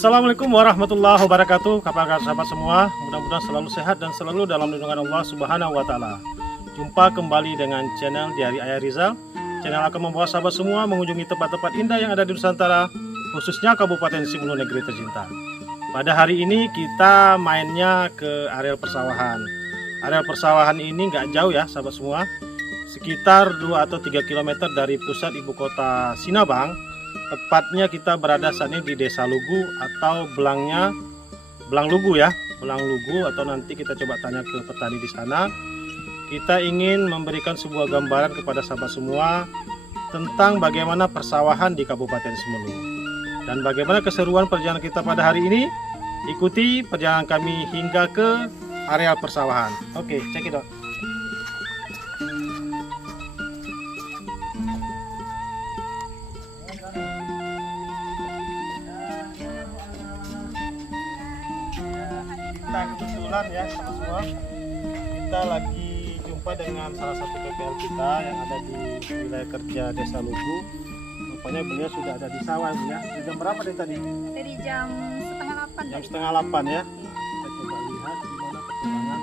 Assalamualaikum warahmatullahi wabarakatuh. Kabar sahabat semua, mudah-mudahan selalu sehat dan selalu dalam lindungan Allah Subhanahu wa Ta'ala. Jumpa kembali dengan channel Diari Ayah Rizal. Channel akan membawa sahabat semua mengunjungi tempat-tempat indah yang ada di Nusantara, khususnya Kabupaten Simelu negeri tercinta. Pada hari ini kita mainnya ke areal persawahan. Areal persawahan ini nggak jauh ya sahabat semua, sekitar 2 atau 3 km dari pusat ibu kota Sinabang. Tepatnya kita berada saat ini di Desa Lugu atau Belang Lugu ya, Belang Lugu, atau nanti kita coba tanya ke petani di sana. Kita ingin memberikan sebuah gambaran kepada sahabat semua tentang bagaimana persawahan di Kabupaten Simelu dan bagaimana keseruan perjalanan kita pada hari ini. Ikuti perjalanan kami hingga ke areal persawahan. Oke, check it out. Kita kebetulan ya semua, kita lagi jumpa dengan salah satu PPL kita yang ada di wilayah kerja Desa Lugu. Rupanya beliau sudah ada di sawah ya. Jam berapa tadi? Dari jam setengah 8. Jam setengah 8 ya. Kita coba lihat gimana perkembangan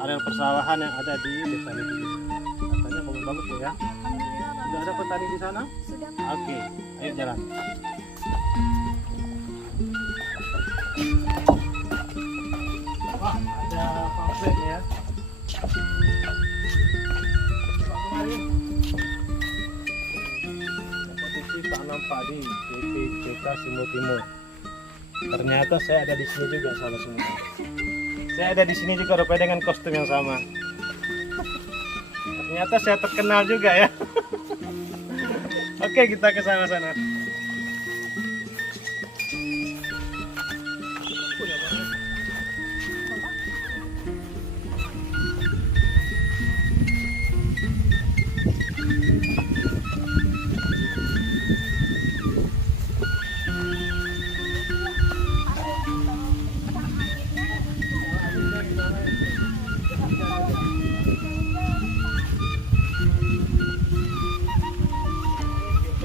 areal persawahan yang ada di Desa Lugu. Katanya bagus-bagus ya. Alhamdulillah bagus. Sudah ada petani di sana? Sudah. Oke, ayo jalan. Wah, ada pamflet ya. Kompetisi tanam padi PPJK Simelu Timur. Ternyata saya ada di sini juga sahabat semua. Saya ada di sini juga rupanya dengan kostum yang sama. Ternyata saya terkenal juga ya. Oke, kita ke sana-sana.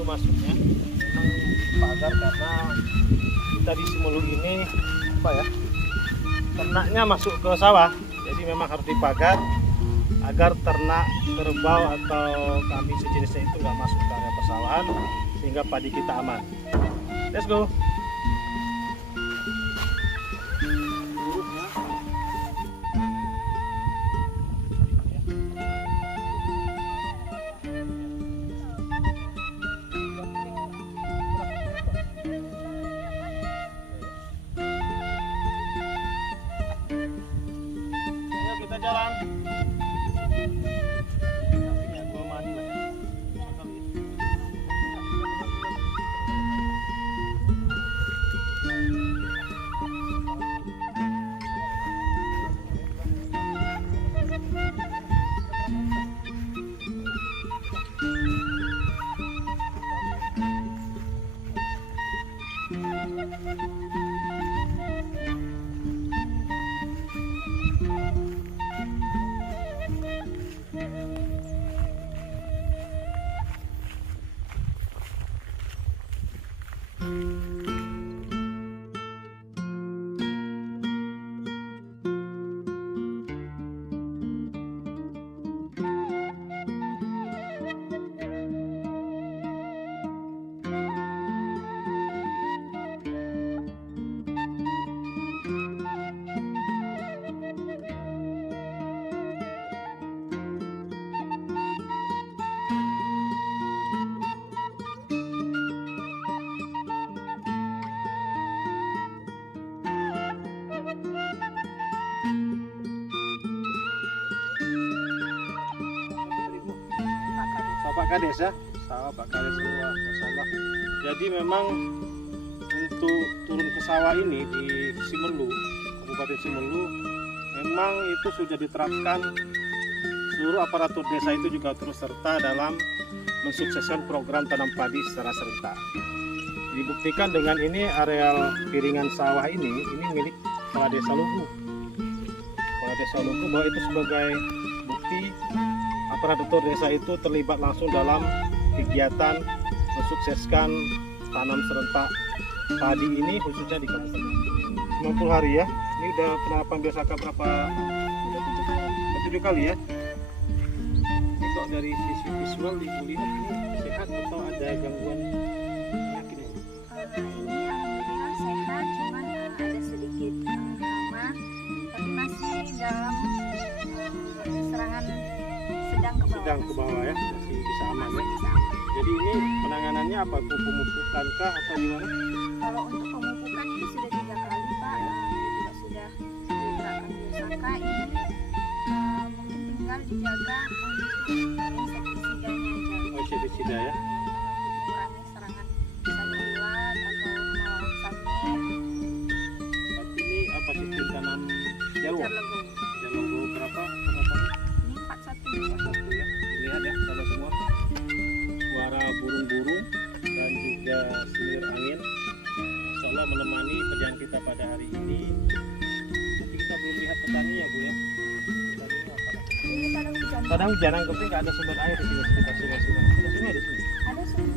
Masuknya memang pagar karena kita di Simelu ini apa ya, ternaknya masuk ke sawah, jadi memang harus dipagar agar ternak kerbau atau kambing sejenisnya itu nggak masuk ke area persawahan sehingga padi kita aman. Let's go. Jalan. Pak Kades ya, sawah Pak Kades semua, Masya Allah. Jadi memang untuk turun ke sawah ini di Simelu, Kabupaten Simelu, memang itu sudah diterapkan seluruh aparatur desa itu juga terus serta dalam mensukseskan program tanam padi secara serentak. Dibuktikan dengan ini areal piringan sawah ini milik Kepala Desa Lugu. Kepala Desa Lugu bahwa itu sebagai bukti aparatur desa itu terlibat langsung dalam kegiatan mensukseskan tanam serentak padi ini khususnya di Kabupaten. 90 hari ya. Ini udah penerapan biasa berapa? Udah 7 kali. 7 kali ya. Ini kok dari sisi visual dilihat ini sehat atau ada gangguan penyakit ini? Ini alhamdulillah sehat, cuman ada sedikit hama, tapi masih dalam serangan sedang ke bawah. Sedang ke bawah ya, masih bisa aman ya. Bisa aman. Jadi ini penanganannya apa? Pemupukan kah atau gimana? Kalau untuk pemupukan itu sudah 3 kali Pak, juga sudah diberikan biosaka. Ini mungkin tinggal dijaga untuk insektisidanya aja. Oh, insektisida ya. Mengurangi serangan bisa ulat atau melawan sakit. Berarti ini apa sistem tanam jarwo? Jarlego. Jarwo berapa? Perapaannya? Ini 41. Satu ya. Dilihat ya sahabat semua. Suara burung-burung dan juga silir angin. Insya Allah menemani perjalanan kita pada hari ini. Nanti kita belum lihat petaninya Bu ya. Petaninya apa? Ini pada hujan. Kadang hujan tapi nggak ada sumber air di sini sekitar sungai-sungai. Ada sungai di sini. Ada sungai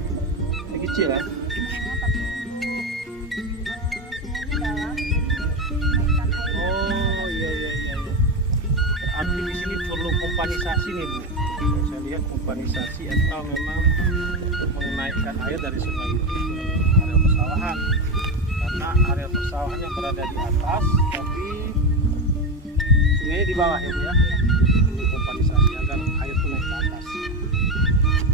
Yang kecil ya. sebenarnya, tapi sungainya dalam, jadi naikkan air. Oh iya. Berarti di sini perlu pompanisasi nih Bu. Saya lihat pompanisasi atau memang untuk menaikkan air dari sungai itu ke area persawahan. Karena area persawahan yang berada di atas, tapi sungainya di bawah ya Bu ya. Perlu pompanisasi agar air itu naik ke atas.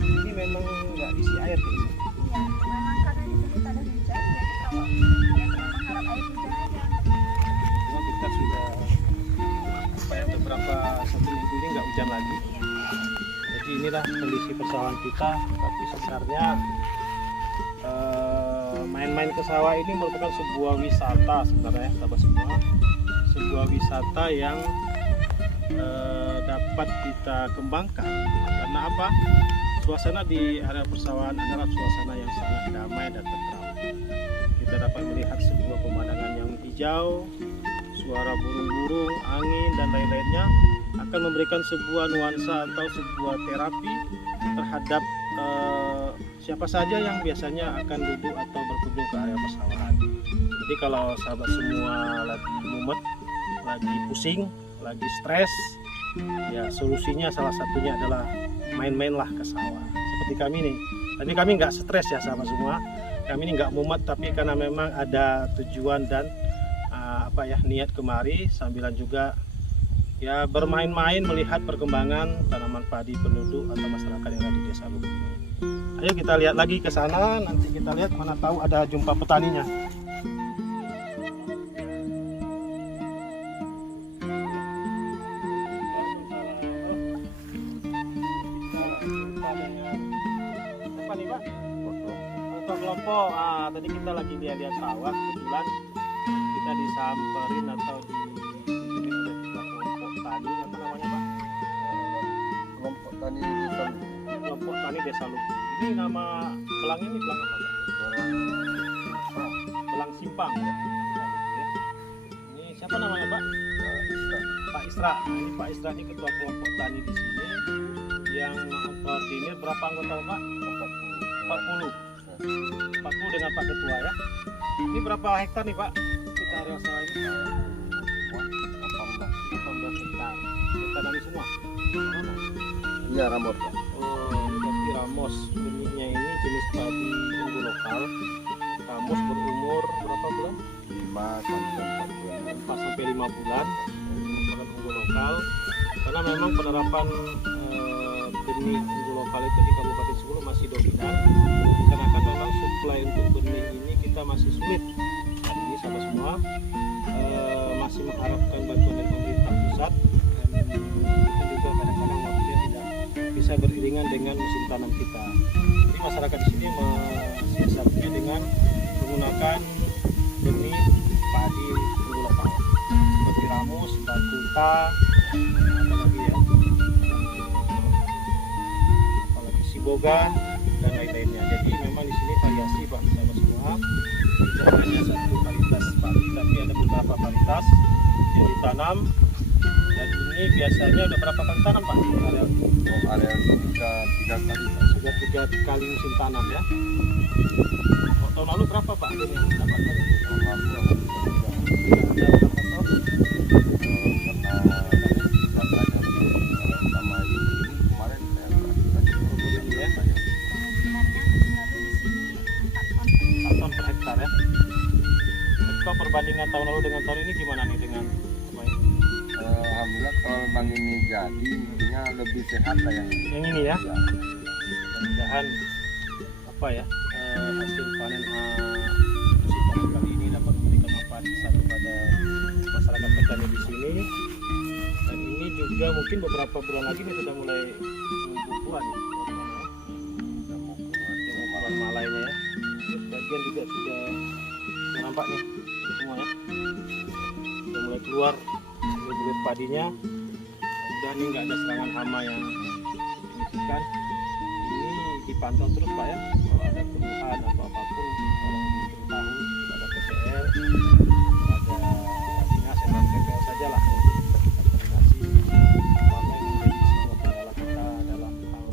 Ini memang nggak isi air kayak ini. Iya, memang karena di sini ada hujan, jadi kalau ya cuma mengharap air hujan aja. Cuma kita sudah beberapa 1 minggu ini nggak hujan lagi. Jadi inilah kondisi persawahan kita. Tapi sebenarnya main-main ke sawah ini merupakan sebuah wisata sebenarnya sahabat semua. Sebuah wisata yang dapat kita kembangkan. Karena apa? Suasana di area persawahan adalah suasana yang sangat damai dan tentram. Kita dapat melihat sebuah pemandangan yang hijau, suara burung-burung, angin dan lain-lainnya akan memberikan sebuah nuansa atau sebuah terapi terhadap siapa saja yang biasanya akan duduk atau berkunjung ke area persawahan. Jadi kalau sahabat semua lagi mumet, lagi pusing, lagi stres, ya solusinya salah satunya adalah main-mainlah ke sawah. Seperti kami nih, tapi kami nggak stres ya sahabat semua. Kami ini nggak mumet, tapi karena memang ada tujuan dan niat kemari sambilan juga ya bermain-main melihat perkembangan tanaman padi penduduk atau masyarakat yang ada di Desa Lubu ini. Ayo kita lihat lagi ke sana, nanti kita lihat mana tahu ada jumpa petaninya. Apa nih Pak? Foto kelompok. Tadi kita lagi lihat sawah, kebetulan kita disamperin atau dikunjungi oleh kelompok tani, apa namanya Pak? Kelompok tani Desa Lubu. Kelompok tani Desa Lubu. Ini nama belangnya ini belang apa Pak? Belang simpang ya. Ini siapa namanya Pak? Pak Isra. Ini Pak Isra ini ketua kelompok tani di sini yang koordinir. Berapa anggota Pak? 40 dengan Pak Ketua ya. Ini berapa hektar nih Pak? Kita area sawah ini 18 hektar. Tanami semua. Iya, Ramos. Oh, ini berarti Ramos. Benihnya ini jenis padi unggul lokal. Ramos berumur berapa bulan? 5 sampai 4 bulan. 4 sampai 5 bulan. Merupakan unggul lokal. Karena memang penerapan benih unggul lokal itu di Kabupaten Sulu masih dominan. Dikarenakan memang suplai untuk benih ini kita masih sulit. Hari ini sama semua masih mengharapkan bantuan dari pemerintah pusat, dan kita juga kadang-kadang waktunya tidak bisa beriringan dengan musim tanam kita. Jadi masyarakat di sini mensiasatinya dengan menggunakan benih padi unggul lokal seperti Ramos, Batuta, apalagi ya, apalagi Siboga dan lain-lainnya. Jadi memang di sini variasi Pak sahabat semua. Tidak hanya satu varietas padi, tapi ada beberapa varietas yang ditanam. Dan ini biasanya udah berapa kali tanam Pak? Area 3 kali. Sudah 3 kali musim tanam ya. Oh, tahun lalu berapa Pak hasilnya? Dapat berapa? Tahun lalu Ada berapa ton? sama ini kemarin saya kasih Ini ya, Kemungkinannya lalu di sini 4 ton. 4 ton per hektar ya. Kalau perbandingan tahun lalu dengan tahun ini gimana nih dengan apa ini? Alhamdulillah kalau memang ini jadi intinya lebih sehat lah yang ini. Yang ini ya, Ya. mudah-mudahan apa ya hasil panen musim panen kali ini dapat memberikan manfaat besar kepada masyarakat petani di sini. Dan ini juga mungkin beberapa bulan lagi ini sudah mulai numbuh buah nih, Udah mau keluar yang buah malainya ya. Sebagian juga sudah nampak nih semuanya, sudah mulai keluar bulir padinya. Mudah ini nggak ada serangan hama yang signifikan. Ini dipantau terus Pak ya, kalau ada keluhan atau apapun tolong diberitahu kepada PPL, kepada dinas atau PPL saja lah untuk koordinasi apa yang menjadi sebuah kendala kita dalam hal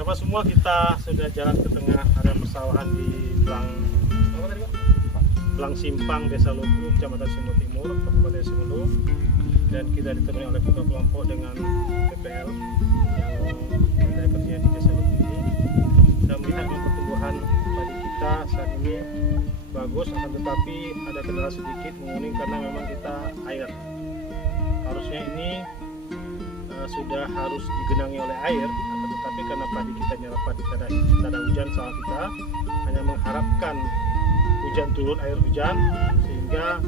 Bapak semua, kita sudah jalan ke tengah area persawahan di apa tadi Pak? Belang Simpang, Desa Lugu, Kecamatan Simu Timur, Kabupaten Simelu. Dan kita ditemani oleh ketua kelompok dengan PPL yang ada kerja di Desa Lugu ini. Kita melihat pertumbuhan padi kita saat ini bagus, akan tetapi ada kendala sedikit menguning karena memang kita air. Harusnya ini sudah harus digenangi oleh air, akan tetapi karena padi kita nyerap padi tidak ada hujan, salah kita hanya mengharapkan hujan turun, air hujan, sehingga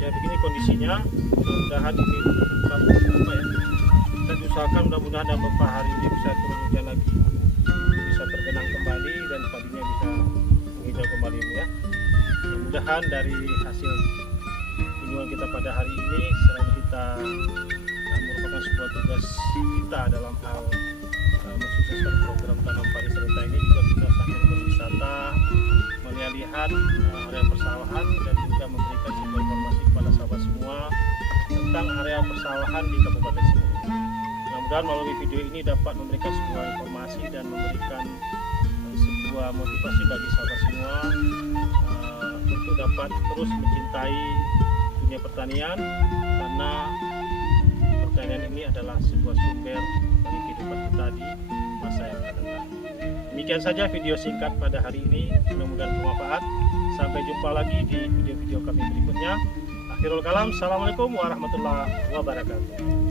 ya begini kondisinya. Mudah-mudahan ini tetap apa ya, kita usahakan mudah-mudahan dalam beberapa hari ini bisa turun hujan lagi, bisa tergenang kembali dan padinya bisa menghijau kembali ya. Mudah-mudahan dari hasil kunjungan kita pada hari ini, selain kita merupakan sebuah tugas kita dalam hal mensukseskan program tanam padi serentak ini, juga kita sambil berwisata, melihat area persawahan dan juga memberikan sebuah informasi kepada sahabat semua tentang area persawahan di Kabupaten Simelu. Mudah-mudahan melalui video ini dapat memberikan sebuah informasi dan memberikan sebuah motivasi bagi sahabat semua untuk dapat terus mencintai dunia pertanian, karena pertanian ini adalah sebuah sumber bagi kehidupan kita di masa yang akan datang. Demikian saja video singkat pada hari ini, mudah-mudahan bermanfaat. Sampai jumpa lagi di video-video kami berikutnya. Akhirul kalam, assalamualaikum warahmatullahi wabarakatuh.